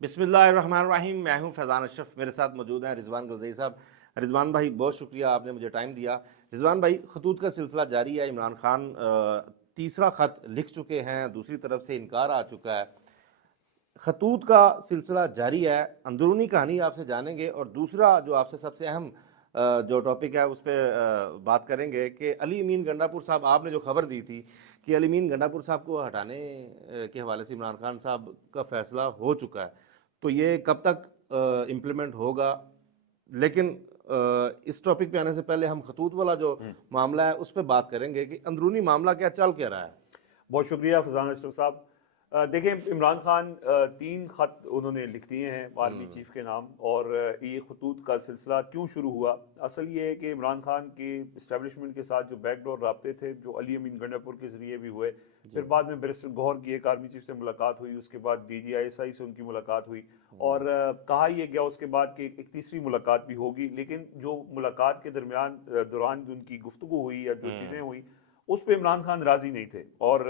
बिस्मिल्लाहिर्रहमानिर्रहीम। मैं हूं फैज़ान अशरफ, मेरे साथ मौजूद हैं रिजवान गुलज़ई साहब। रिजवान भाई, बहुत शुक्रिया, आपने मुझे टाइम दिया। रिजवान भाई, खतूत का सिलसिला जारी है। इमरान खान तीसरा ख़त लिख चुके हैं, दूसरी तरफ से इनकार आ चुका है। खतूत का सिलसिला जारी है, अंदरूनी कहानी आपसे जानेंगे, और दूसरा जो आपसे सबसे अहम जो टॉपिक है उस पर बात करेंगे कि अली अमीन गंडापुर साहब, आपने जो खबर दी थी कि अली अमीन गंडापुर साहब को हटाने के हवाले से इमरान खान साहब का फैसला हो चुका है, तो ये कब तक इम्प्लीमेंट होगा। लेकिन इस टॉपिक पे आने से पहले हम खतूत वाला जो मामला है उस पर बात करेंगे कि अंदरूनी मामला क्या चल क्या रहा है। बहुत शुक्रिया फैज़ान अशरफ साहब। देखें, इमरान खान 3 ख़त उन्होंने लिख दिए हैं आर्मी चीफ के नाम। और ये खतूत का सिलसिला क्यों शुरू हुआ, असल ये है कि इमरान खान के इस्टेब्लिशमेंट के साथ जो बैकडोर राब्ते थे, जो अली अमीन गंडापुर के ज़रिए भी हुए, फिर बाद में बैरिस्टर गौहर की एक आर्मी चीफ से मुलाकात हुई, उसके बाद DGISI से उनकी मुलाकात हुई, और कहा यह गया उसके बाद कि एक तीसरी मुलाकात भी होगी। लेकिन जो मुलाकात के दौरान उनकी गुफ्तगू हुई या जो चीज़ें हुई, उस पर इमरान खान राजी नहीं थे। और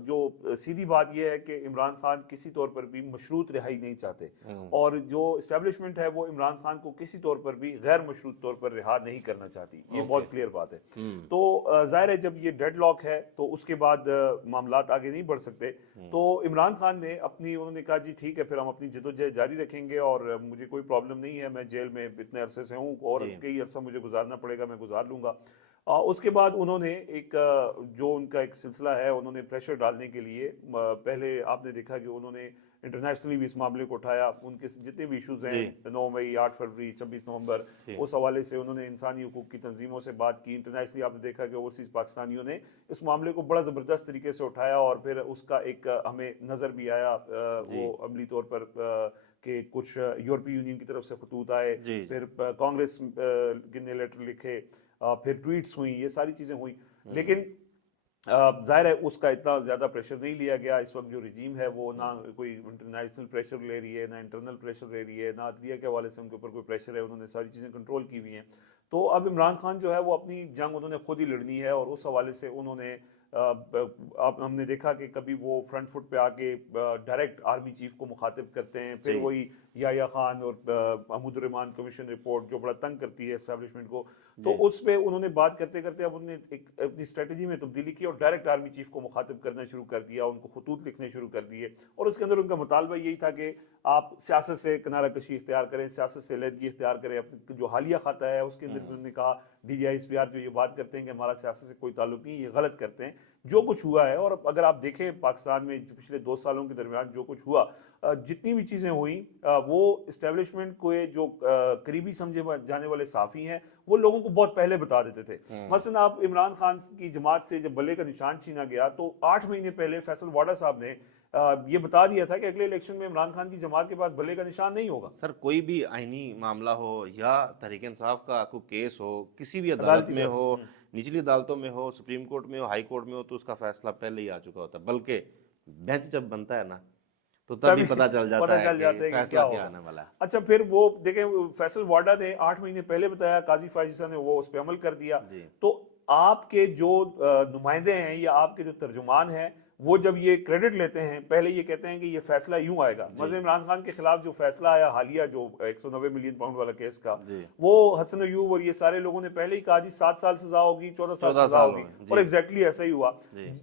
जो सीधी बात यह है कि इमरान खान किसी तौर पर भी मशरूत रिहाई नहीं चाहते, और जो इस्टेब्लिशमेंट है वो इमरान खान को किसी तौर पर भी गैर मशरूत तौर पर रिहा नहीं करना चाहती। ये बहुत क्लियर बात है। तो जाहिर है जब ये डेडलॉक है तो उसके बाद मामलात आगे नहीं बढ़ सकते। तो इमरान खान ने उन्होंने कहा जी ठीक है, फिर हम अपनी जदोजहद जारी रखेंगे और मुझे कोई प्रॉब्लम नहीं है, मैं जेल में इतने अरसे से हूँ और कई अरसा मुझे गुजारना पड़ेगा, मैं गुजार लूंगा। उसके बाद उन्होंने जो उनका एक सिलसिला है, उन्होंने प्रेशर डालने के लिए पहले आपने देखा कि उन्होंने इंटरनेशनली भी इस मामले को उठाया। उनके जितने भी इश्यूज हैं, 9 मई, 8 फरवरी, 26 नवंबर, उस हवाले से उन्होंने इंसानी हुकूक की तंजीमों से बात की। इंटरनेशनली आपने देखा कि ओवरसीज पाकिस्तानियों ने इस मामले को बड़ा ज़बरदस्त तरीके से उठाया, और फिर उसका एक हमें नज़र भी आया वो अमली तौर पर कि कुछ यूरोपीय यूनियन की तरफ से खतूत आए, फिर कांग्रेस ने लेटर लिखे, फिर ट्वीट्स हुई, ये सारी चीज़ें हुई। लेकिन जाहिर है उसका इतना ज़्यादा प्रेशर नहीं लिया गया। इस वक्त जो रिजीम है वो ना कोई इंटरनेशनल प्रेशर ले रही है, ना इंटरनल प्रेशर ले रही है, ना अदलिया के हवाले से उनके ऊपर कोई प्रेशर है, उन्होंने सारी चीज़ें कंट्रोल की हुई हैं। तो अब इमरान खान जो है वो अपनी जंग उन्होंने खुद ही लड़नी है, और उस हवाले से उन्होंने अब हमने देखा कि कभी वो फ्रंट फुट पे आके डायरेक्ट आर्मी चीफ को मुखातिब करते हैं, फिर वही याया खान और महमूद रहमान कमीशन रिपोर्ट जो बड़ा तंग करती है एस्टेब्लिशमेंट को, तो उस पर उन्होंने बात करते करते अब उन्होंने एक अपनी स्ट्रेटजी में तब्दीली की और डायरेक्ट आर्मी चीफ को मुखातिब करना शुरू कर दिया, उनको खतूत लिखने शुरू कर दिए। और उसके अंदर उनका मुतालबा यही था कि आप सियासत से किनारा कशी इख्तियार करें, सियासत से अलहदगी इख्तियार करें। अपने जो हालिया खाता है उसके अंदर उन्होंने कहा, DGISPR जो ये बात करते हैं कि हमारा सियासत से कोई ताल्लुक नहीं, ये गलत करते हैं जो कुछ हुआ है। और अगर आप देखें पाकिस्तान में पिछले 2 सालों के दरमियान जो कुछ हुआ, जितनी भी चीज़ें हुई, वो इस्टेब्लिशमेंट को जो करीबी समझे जाने वाले साफ़ी हैं वो लोगों को बहुत पहले बता देते थे। मसलन आप इमरान खान की जमात से जब बल्ले का निशान छीना गया तो 8 महीने पहले फैसल वाडा साहब ने ये बता दिया था कि अगले इलेक्शन में इमरान खान की जमात के पास बल्ले का निशान नहीं होगा। सर, कोई भी आईनी मामला हो या तहरीक इंसाफ का कोई केस हो, किसी भी अदालत में हो, निचली अदालतों में हो, सुप्रीम कोर्ट में हो, हाई कोर्ट में हो, तो उसका फैसला पहले ही आ चुका होता है। बल्कि बेंच जब बनता है ना, तो तभी पता चल जाता है कि फैसला क्या आने वाला है। अच्छा, फिर वो देखें, फैसल वाडा ने 8 महीने पहले बताया, काजी फायजिसा ने वो उस पर अमल कर दिया। तो आपके जो नुमाइंदे हैं या आपके जो तर्जुमान हैं, वो जब ये क्रेडिट लेते हैं, पहले ये कहते हैं कि ये फैसला यूं आएगा। मतलब इमरान खान के खिलाफ जो फैसला आया हालिया, जो 190 मिलियन पाउंड वाला केस का, वो हसन अयूब और ये सारे लोगों ने पहले ही कहा जी 7 साल सजा होगी, 14 साल सजा होगी, और एग्जैक्टली ऐसा ही हुआ।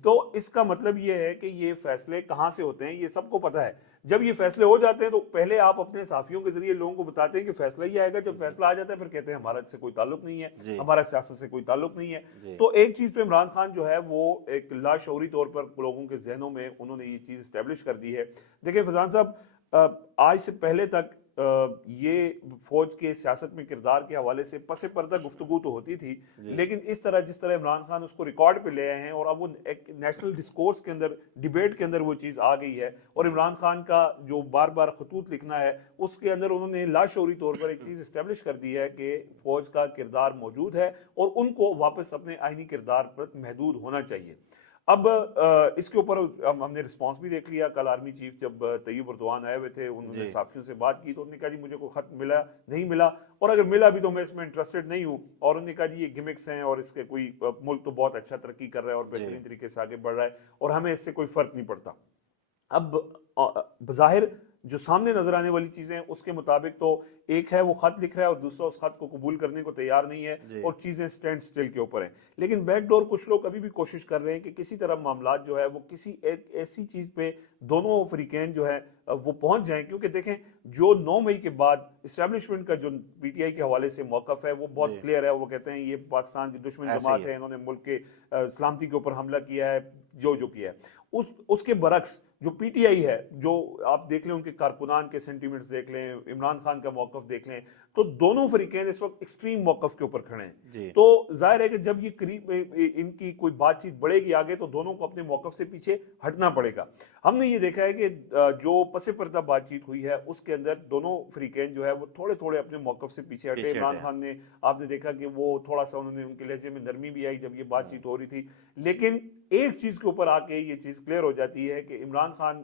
तो इसका मतलब ये है कि ये फैसले कहां से होते हैं ये सबको पता है। जब ये फैसले हो जाते हैं तो पहले आप अपने साफियों के जरिए लोगों को बताते हैं कि फैसला ही आएगा। जब फैसला आ जाता है फिर कहते हैं हमारा इससे कोई ताल्लुक नहीं है, हमारा सियासत से कोई ताल्लुक नहीं है। तो एक चीज पे इमरान खान जो है वो एक लाशऊरी तौर पर लोगों के जहनों में उन्होंने ये चीज स्टैब्लिश कर दी है। देखिए फैजान साहब, आज से पहले तक ये फौज के सियासत में किरदार के हवाले से पसे पर्दा गुफ्तगू तो होती थी, लेकिन इस तरह जिस तरह इमरान खान उसको रिकॉर्ड पे ले आए हैं और अब वो एक नेशनल डिस्कोर्स के अंदर, डिबेट के अंदर वो चीज़ आ गई है, और इमरान खान का जो बार बार खतूत लिखना है उसके अंदर उन्होंने लाशऊरी तौर पर एक चीज़ इस्टेब्लिश कर दी है कि फौज का किरदार मौजूद है और उनको वापस अपने आईनी किरदार पर महदूद होना चाहिए। अब इसके ऊपर हमने रिस्पांस भी देख लिया। कल आर्मी चीफ जब तैयब उर्दवान आए हुए थे, उन्होंने साफियों से बात की तो उन्होंने कहा जी मुझे कोई खत मिला नहीं मिला, और अगर मिला भी तो मैं इसमें इंटरेस्टेड नहीं हूँ। और उन्होंने कहा जी ये गिमिक्स हैं और इसके कोई मुल्क तो बहुत अच्छा तरक्की कर रहा है और बेहतरीन तरीके से आगे बढ़ रहा है और हमें इससे कोई फर्क नहीं पड़ता। अब बज़ाहिर जो सामने नजर आने वाली चीजें हैं उसके मुताबिक तो एक है वो खत लिख रहा है और दूसरा उस खत को कबूल करने को तैयार नहीं है जी। और चीजें स्टैंड स्टिल के ऊपर हैं। लेकिन बैकडोर कुछ लोग अभी भी कोशिश कर रहे हैं कि किसी तरह मामला जो है वो किसी एक ऐसी चीज पे दोनों फरीकैन जो है वो पहुंच जाएं, क्योंकि देखें जो 9 मई के बाद इस्टेब्लिशमेंट का जो पीटीआई के हवाले से मौकफ है वो बहुत जी। क्लियर है। वो कहते हैं ये पाकिस्तान की दुश्मन ऐसे ही जमात है। है, इन्होंने मुल्क के सलामती के ऊपर हमला किया है, जो जो किया है। उसके बरक्स जो पीटीआई है, जो आप देख लें उनके कारकुनान के सेंटीमेंट्स देख लें, इमरान खान का मौकफ देख लें, तो दोनों फरीकैन इस वक्त एक्सट्रीम मौकफ के ऊपर खड़े जी। हैं। तो जाहिर है कि जब ये करीब इनकी कोई बातचीत बढ़ेगी आगे तो दोनों को अपने मौकफ से पीछे हटना पड़ेगा। हमने ये देखा है कि जो पसे पर्दा बातचीत हुई है उसके अंदर दोनों फरीकैन जो है वो थोड़े थोड़े अपने मौकफ से पीछे हटे। पीछे इमरान हटे। खान ने, आपने देखा कि वो थोड़ा सा उन्होंने, उनके लहजे में नरमी भी आई जब ये बातचीत हो रही थी। लेकिन एक चीज के ऊपर आके ये चीज क्लियर हो जाती है कि इमरान खान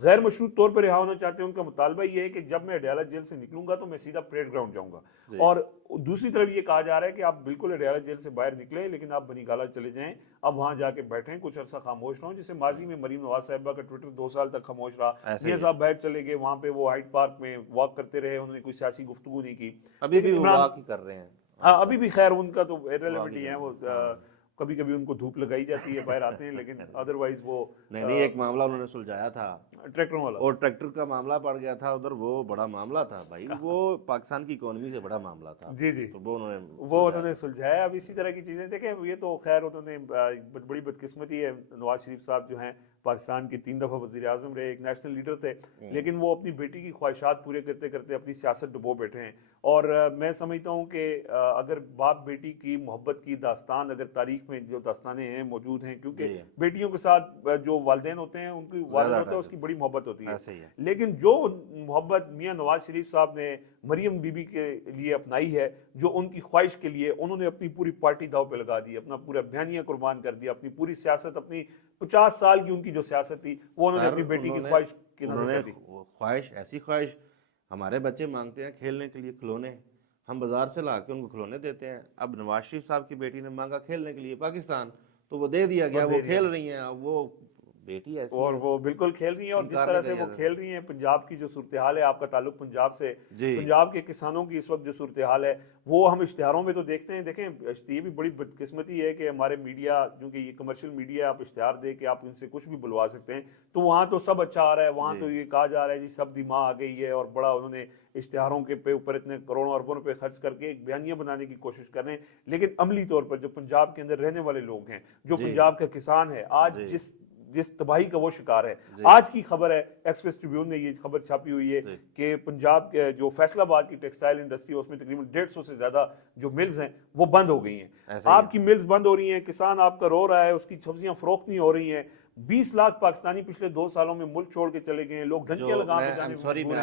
गैर मशरूत तौर पर रिहा होना चाहते हैं। उनका मुतालबा ये है कि जब मैं अडयाला जेल से निकलूंगा तो मैं सीधा परेड ग्राउंड जाऊंगा। जी। और दूसरी तरफ ये कहा जा रहा है कि आप बिल्कुल अडयाला जेल से बाहर निकले लेकिन आप बनीगाला चले जाएं, अब वहां जाके बैठें, कुछ अर्सा खामोश रहो। जैसे माजी में मरीम नवाज साहिबा का ट्विटर 2 साल तक खामोश रहा, ऐसे ही मियां है। साहब बाहर चले गए, वहां पे वो हाइट पार्क में वॉक करते रहे, उन्होंने कोई सियासी गुफ्तगू नहीं की। अभी लेकिन भी वो इमरान, वॉक ही कर रहे हैं। हाँ अभी भी खैर उनका तो वॉक इररिलेवेंट ही ही कर है रहे वो। हैं। हाँ। कभी कभी उनको धूप लगाई जाती है, बाहर आते हैं, लेकिन अदरवाइज वो नहीं नहीं, एक मामला उन्होंने सुलझाया था ट्रैक्टर वाला। और ट्रैक्टर का मामला पड़ गया था उधर, वो बड़ा मामला था भाई, वो पाकिस्तान की इकोनॉमी से बड़ा मामला था। जी जी, तो वो वो उन्होंने सुलझाया। अब इसी तरह की चीजें देखें, ये तो खैर उन्होंने बड़ी बदकिस्मती है। नवाज शरीफ साहब जो हैं पाकिस्तान के 3 दफा वजीर आजम रहे, एक नेशनल लीडर थे, लेकिन वो अपनी बेटी की ख्वाहिशात पूरे करते करते अपनी सियासत डुबो बैठे हैं। और मैं समझता हूँ कि अगर बाप बेटी की मोहब्बत की दास्तान अगर तारीख में जो दास्तानें हैं मौजूद हैं, क्योंकि जी। बेटियों के साथ जो वालिदैन होते हैं उनकी वालिद ज्यादा होता है उसकी बड़ी मोहब्बत होती है। ऐसे ही है। लेकिन जो मोहब्बत मियां नवाज शरीफ साहब ने मरियम बीबी के लिए अपनाई है, जो उनकी ख्वाहिश के लिए उन्होंने अपनी पूरी पार्टी दाव पे लगा दी, अपना पूरा बयानिया कुर्बान कर दिया, अपनी पूरी सियासत, अपनी 50 साल की उनकी जो सियासत थी वो उन्होंने सर, अपनी बेटी की उन्होंने- ख्वाहिश की नजर उन्होंने कर दी। ख्वाहिश, ऐसी ख्वाहिश, हमारे बच्चे मांगते हैं खेलने के लिए खिलौने, हम बाजार से ला के उनको खिलौने देते हैं। अब नवाज शरीफ साहब की बेटी ने मांगा खेलने के लिए पाकिस्तान, तो वो दे दिया गया, वो खेल रही हैं। अब वो बेटी ऐसी और है, वो बिल्कुल खेल रही हैं। और जिस इनकार तरह नहीं से किया वो जा खेल रही हैं, पंजाब की जो सूरत हाल है, आपका ताल्लुक पंजाब से, जी। पंजाब के किसानों की इस वक्त जो सूरत हाल है वो हम इश्तिहारों में तो देखते हैं। देखें, ये भी बड़ी बदकिस्मती है कि हमारे मीडिया, क्योंकि ये कमर्शियल मीडिया है, आप इश्तिहार दे के आप इनसे कुछ भी बुलवा सकते हैं, तो वहाँ तो सब अच्छा आ रहा है, वहाँ जी। तो ये कहा जा रहा है जी सब दी माँ आ गई है, और बड़ा उन्होंने इश्तिहारों के पे ऊपर इतने करोड़ों अरबों रुपए खर्च करके एक बयानिया बनाने की कोशिश कर रहे हैं। लेकिन अमली तौर पर जो पंजाब के अंदर रहने वाले लोग हैं, जो जी। पंजाब का किसान है, आज जी। जिस तबाही का वो शिकार है। जी। आज की खबर है, एक्सप्रेस ट्रिब्यून ने ये खबर छापी हुई है जी। कि पंजाब के जो फैसलाबाद की टेक्सटाइल इंडस्ट्री है उसमें तकरीबन 150 से ज्यादा जो मिल्स हैं वो बंद हो गई हैं। ऐसे ही है। आपकी मिल्स बंद हो रही हैं, किसान आपका रो रहा है, उसकी सब्जियां फरोख्त नहीं हो रही हैं। 20 लाख पाकिस्तानी पिछले 2 सालों में मुल्क छोड़ के चले गए हैं, लोग डंकियां लगा के जाने सॉरी, मजबूर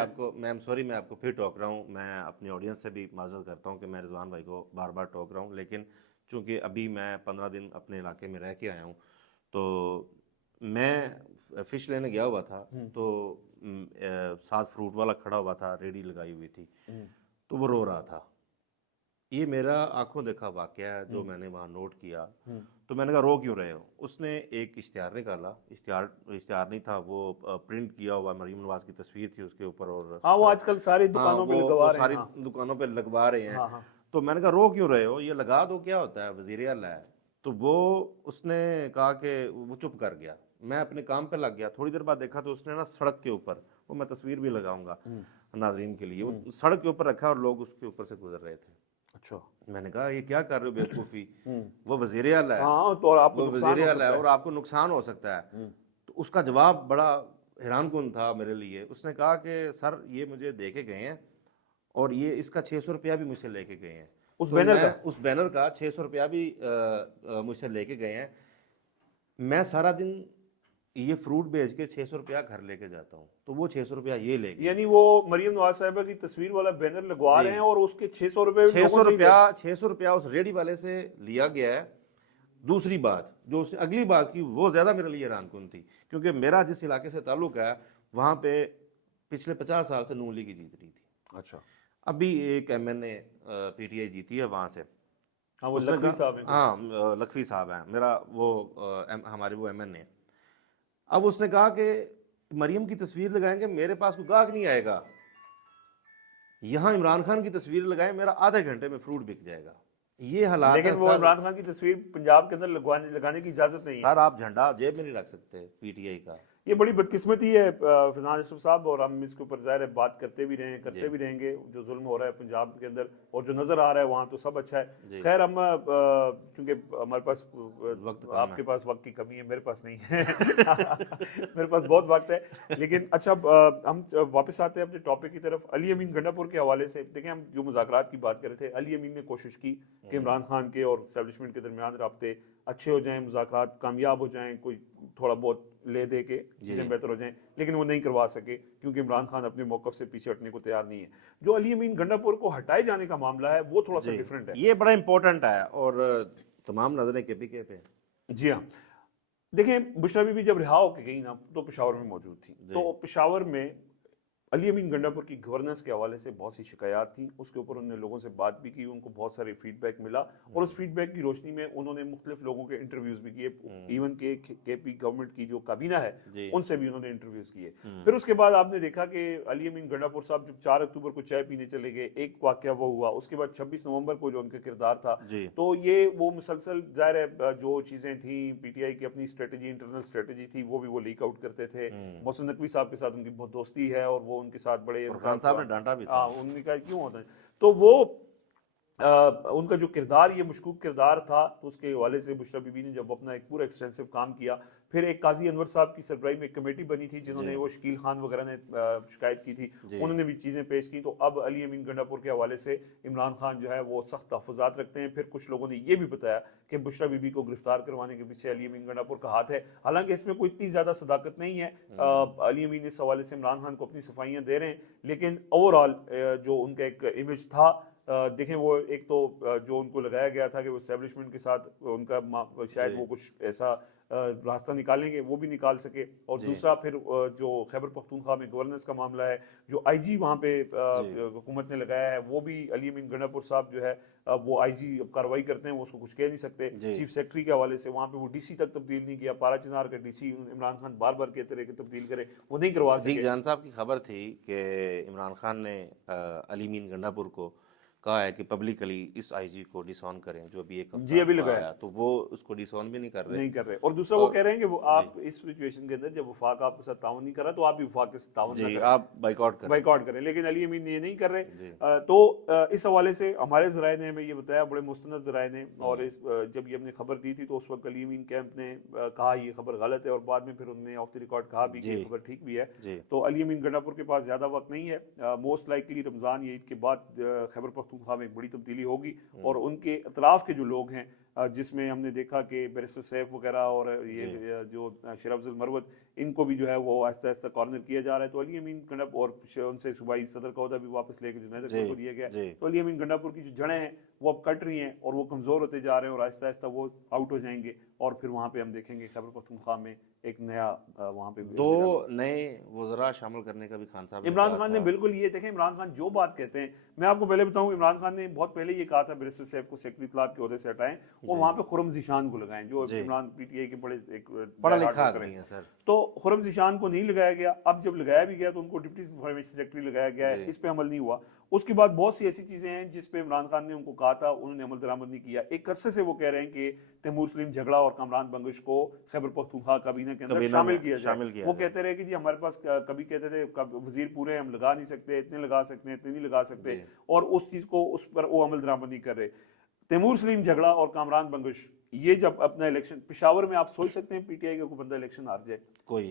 हैं। मैं आपको फिर टोक रहा हूँ, मैं अपनी ऑडियंस से भी माजरत करता हूँ कि मैं रिजवान भाई को बार बार टोक रहा हूँ, लेकिन चूंकि अभी मैं 15 दिन अपने इलाके में रह के आया हूँ, तो मैं फिश लेने गया हुआ था, तो साथ फ्रूट वाला खड़ा हुआ था, रेडी लगाई हुई थी, तो वो रो रहा था। ये मेरा आंखों देखा वाकया है जो मैंने वहाँ नोट किया। तो मैंने कहा रो क्यों रहे हो? उसने एक इश्तिहार निकाला, इश्तिहार नहीं था, वो प्रिंट किया हुआ मरीम नवाज की तस्वीर थी उसके ऊपर, और हाँ वो आजकल सारी दुकानों पे लगवा रहे हैं। सारी दुकानों पे लगवा रहे हैं। हाँ, हाँ। तो मैंने कहा रो क्यों रहे हो, ये लगा दो, क्या होता है, वजीर आला है। तो वो उसने कहा कि वो चुप कर गया, मैं अपने काम पे लग गया। थोड़ी देर बाद देखा तो उसने ना सड़क के ऊपर, वो मैं तस्वीर भी लगाऊंगा नाजरीन के लिए, वो सड़क के ऊपर रखा और लोग उसके ऊपर से गुजर रहे थे। अच्छा, मैंने कहा ये क्या कर रहे हो बेवकूफ़ी, वो वजीर आला है, हाँ तो आपको वो नुकसान वजीर हो आला है सकता और आपको नुकसान हो सकता है। तो उसका जवाब बड़ा हैरान कुन था मेरे लिए। उसने कहा कि सर ये मुझे दे के गए हैं और ये इसका 600 रुपया भी मुझसे लेके गए हैं। उस तो बैनर मैं का? उस बैनर का 600 रुपया भी मुझसे लेके गए हैं। मैं सारा दिन ये फ्रूट बेच के 600 रुपया घर लेके जाता हूँ, तो वो 600 रुपया ये ले गए। यानी वो मरियम नवाज साहिबा की तस्वीर वाला बैनर लगवा रहे हैं और उसके 600 रुपए 600 रुपया उस रेडी वाले से लिया गया है। दूसरी बात जो उसने अगली बात की वो ज़्यादा मेरे लिए हैरानकुन थी, क्योंकि मेरा जिस इलाके से ताल्लुक है वहाँ पे पिछले 50 साल से नून लीग जीत रही थी। अच्छा, अभी एक MNA PTI जीती है वहाँ से। हाँ वो लखवी साहब हैं। हाँ लखवी साहब हैं, मेरा वो हमारे वो MNA। अब उसने कहा कि मरियम की तस्वीर लगाएंगे, मेरे पास कोई गाहक नहीं आएगा। यहाँ इमरान खान की तस्वीर लगाएं, मेरा आधे घंटे में फ्रूट बिक जाएगा। ये हालात लेकिन है वो सर। इमरान खान की तस्वीर पंजाब के अंदर लगाने की इजाजत नहीं है। सर आप झंडा जेब में नहीं रख सकते पीटीआई का। ये बड़ी बदकिस्मती है फैजान अशरफ साहब, और हम इसके ऊपर ज़ाहिर है बात करते भी रहे, करते भी रहेंगे। जो जुल्म हो रहा है पंजाब के अंदर और जो नज़र आ रहा है वहाँ तो सब अच्छा है। खैर हम क्योंकि हमारे पास वक्त आपके पास वक्त की कमी है, मेरे पास नहीं है मेरे पास बहुत वक्त है। लेकिन अच्छा हम वापस आते हैं अपने टॉपिक की तरफ। अली अमीन गंडापुर के हवाले से देखें, हम जो मुज़ाकरात की बात कर रहे थे, अली अमीन ने कोशिश की कि इमरान खान के और एस्टेब्लिशमेंट के दरमियान राब्ते अच्छे हो जाएं, मुज़ाकरात कामयाब हो जाएं, कोई थोड़ा बहुत ले दे के चीज़ें बेहतर हो जाएं, लेकिन वो नहीं करवा सके क्योंकि इमरान खान अपने मौक़िफ़ से पीछे हटने को तैयार नहीं है। जो अली अमीन गंडापुर को हटाए जाने का मामला है वो थोड़ा सा डिफरेंट है। ये बड़ा इंपॉर्टेंट है और तमाम नजरें केपीके पे। जी हाँ, देखें बुशरा बीबी जब रिहा होकर गई ना तो पेशावर में मौजूद थी, तो पेशावर में अली अमीन गंडापुर की गवर्नेंस के हवाले से बहुत सी शिकायत थी। उसके ऊपर उन्होंने लोगों से बात भी की, उनको बहुत सारे फीडबैक मिला और उस फीडबैक की रोशनी में उन्होंने मुख्तलिफ लोगों के इंटरव्यूज़ भी किए। इवन के पी गवर्नमेंट की जो काबीना है उनसे भी उन्होंने इंटरव्यूज़ किए। फिर उसके बाद आपने देखा कि अली अमीन गंडापुर साहब जब 4 अक्टूबर को चाय पीने चले गए, एक वाक़या वो हुआ। उसके बाद 26 नवंबर को जो उनका किरदार था, तो ये वो मुसलसल ज़ाहिर है जो चीज़ें थी, पीटीआई की अपनी स्ट्रेटजी, इंटरनल स्ट्रेटजी थी, वो भी वो लीक आउट करते थे। मोहसिन नकवी साहब के साथ उनकी बहुत दोस्ती है और वो उनके साथ बड़े खान साहब ने डांटा भी था। उन्होंने कहा क्यों होता है, तो वो उनका जो किरदार, ये मशकूक किरदार था, तो उसके हवाले से बुशरा बीबी ने जब अपना एक पूरा एक्सटेंसिव काम किया, फिर एक काजी अनवर साहब की सरबराही में एक कमेटी बनी थी जिन्होंने, वो शकील खान वगैरह ने शिकायत की थी, उन्होंने भी चीज़ें पेश की। तो अब अली अमीन गंडापुर के हवाले से इमरान खान जो है वो सख्त तहफ़्फ़ुज़ात रखते हैं। फिर कुछ लोगों ने ये भी बताया कि बुशरा बीबी को गिरफ्तार करवाने के पीछे अली अमीन गंडापुर का हाथ है। हालांकि इसमें कोई इतनी ज़्यादा सदाकत नहीं है। अली अमीन इस हवाले से इमरान खान को अपनी सफाइयाँ दे रहे हैं, लेकिन ओवरऑल जो उनका एक इमेज था, देखें वो एक तो जो उनको लगाया गया था कि वो एस्टेब्लिशमेंट के साथ उनका शायद वो कुछ ऐसा रास्ता निकालेंगे, वो भी निकाल सके। और दूसरा फिर जो खैबर पख्तूनख्वा में गवर्नेंस का मामला है, जो आईजी वहाँ पे हुकूमत ने लगाया है, वो भी अली अमीन गंडापुर साहब जो है वो आईजी कार्रवाई करते हैं, वो उसको कुछ कह नहीं सकते। चीफ सेक्रेटरी के हवाले से वहाँ पे वो डीसी तक तब्दील नहीं किया। पारा चिनार का डीसी इमरान खान बार बार कहते रहे कि तब्दील करे, वो नहीं करवा सके। जान साहब की खबर थी कि इमरान खान ने अली अमीन गंडापुर को कहा है कि पब्लिकली इस आईजी को डिसऑन करें, जो भी एक अभी लगाया, तो वो उसको डिसऑन भी नहीं कर रहे। और दूसरा वो कह रहे हैं कि वो आप इस सिचुएशन के अंदर जब वफाक आपके साथ ताउन नहीं कर रहा, तो आप भी वफाक के साथ ताउन ना करें, आप बाइकआउट करें। लेकिन अली अमीन ये नहीं कर रहे। तो इस हवाले से हमारे ज़राए ने हमें ये बताया, बड़े मुस्तनद ज़राए ने, और जब ये हमने खबर दी थी तो उस वक्त अली अमीन कैंप ने कहा ये खबर गलत है, और बाद में फिर उन्होंने ऑफ द रिकॉर्ड कहा भी कि खबर ठीक भी है। तो अली अमीन गंडापुर के पास ज़्यादा वक्त नहीं है। मोस्ट लाइकली रमज़ान या ईद के बाद खैबर पख्तूनख्वा में एक बड़ी तब्दीली होगी, और उनके अतराफ के जो लोग हैं, जिसमें हमने देखा कि बैरिस्टर सैफ वगैरह और ये जो शरीफ अफजल मरवत, इनको भी जो है वो आहिस्ता आहिस्ता कॉर्नर किया जा रहा है। तो अली अमीन गंडापुर, और उनसे सूबाई सदर का ओहदा भी वापस लेके जुनैद अकबर को दिया गया। तो अली अमीन गंडापुर की जो जड़ें हैं वो अब कट रही हैं और वो कमज़ोर होते जा रहे हैं, और आहिस्ता आहिस्ता वो आउट हो जाएंगे, और फिर वहाँ पे हम देखेंगे खैबर पख्तूनख्वा में एक नया वहाँ पे 2 नए वज़रा शामिल करने का भी खान साहब इमरान खान ने बिल्कुल, ये देखें इमरान खान जो बात कहते हैं, मैं आपको पहले बताऊं, इमरान खान ने बहुत पहले ये कहा था बैरिस्टर सैफ को सेक्रेटरी इत्तलात के ओहदे से हटाएं और वहाँ पे खुर्रम ज़ीशान को लगाएं, जो इमरान पीटीआई के बड़े एक पढ़ा लिखा आदमी है सर। तो खुर्रम ज़ीशान को नहीं लगाया गया। अब जब लगाया भी गया तो उनको डिप्टी इंफॉर्मेशन सेक्रेटरी लगाया गया है, इस पे अमल नहीं हुआ। उसके बाद बहुत सी ऐसी चीज़ें हैं जिस पे इमरान खान ने उनको कहा था, उन्होंने अमल दरामद नहीं किया। एक अरसे से वो कह रहे हैं कि तैमूर सलीम झगड़ा और कामरान बंगश को खैबर पख्तूनख्वा काबीना के अंदर शामिल किया जाए। वो कहते रहे कि जी हमारे पास, कभी कहते थे वजीर पूरे हम लगा नहीं सकते, इतने लगा सकते हैं, इतने नहीं लगा सकते, और उस चीज़ को, उस पर वो अमल दरामद नहीं कर रहे। तैमूर सलीम झगड़ा और कामरान बंगश, ये जब अपना इलेक्शन पेशावर में, आप सोच सकते हैं पीटीआई का कोई बंदा इलेक्शन हार जाए,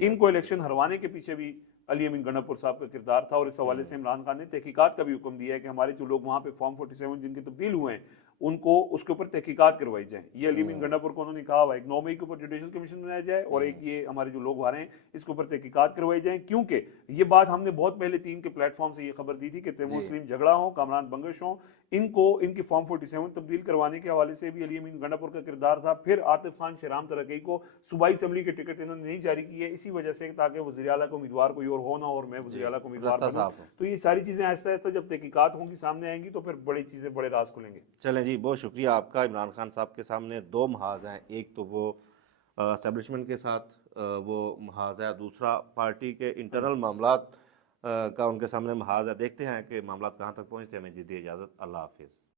इनको इलेक्शन हरवाने के पीछे भी अली अमीन गंडापुर साहब का किरदार था। और इस हवाले से इमरान खान ने तहकीकात का भी हुक्म दिया है कि हमारे जो लोग वहाँ पे फॉर्म 47 जिनके तब्दील हुए हैं, उनको उसके ऊपर तहकीकात करवाई जाए। ये अली अमीन गंडापुर को उन्होंने कहा हुआ, एक 9 मई के ऊपर जुडिशल कमीशन बनाया जाए, और एक ये हमारे जो लोग आ रहे हैं इसके ऊपर तहकीकात करवाई जाए। क्योंकि ये बात हमने बहुत पहले 3 के प्लेटफॉर्म से ये खबर दी थी कि तैमूर सलीम झगड़ा हो, कामरान बंगश हो, इनको इनकी फॉर्म 47 तब्दील करवाने के हवाले से भी अली अमीन गंडापुर का किरदार था। फिर आतिफ खान शहराम तरक्की को सूबाई असम्बली के टिकट इन्होंने नहीं जारी किए, इसी वजह से ताकि वज़ीर आला का उम्मीदवार कोई और हो ना, और मैं वज़ीर आला का उम्मीदवार बनूं। तो ये सारी चीज़ें आहिस्ता आहिस्ता जब तहकीकात होंगी, सामने आएंगी, तो फिर बड़ी चीज़ें, बड़े राज खुलेंगे। चलें जी, बहुत शुक्रिया आपका। इमरान खान साहब के सामने 2 महाज हैं, एक तो वो एस्टेब्लिशमेंट के साथ वो महाज है, दूसरा पार्टी के इंटरनल मामलात का उनके सामने महाज है। देखते हैं कि मामलात कहाँ तक पहुँचते हैं। हमें दीजिए इजाज़त, अल्लाह हाफिज़।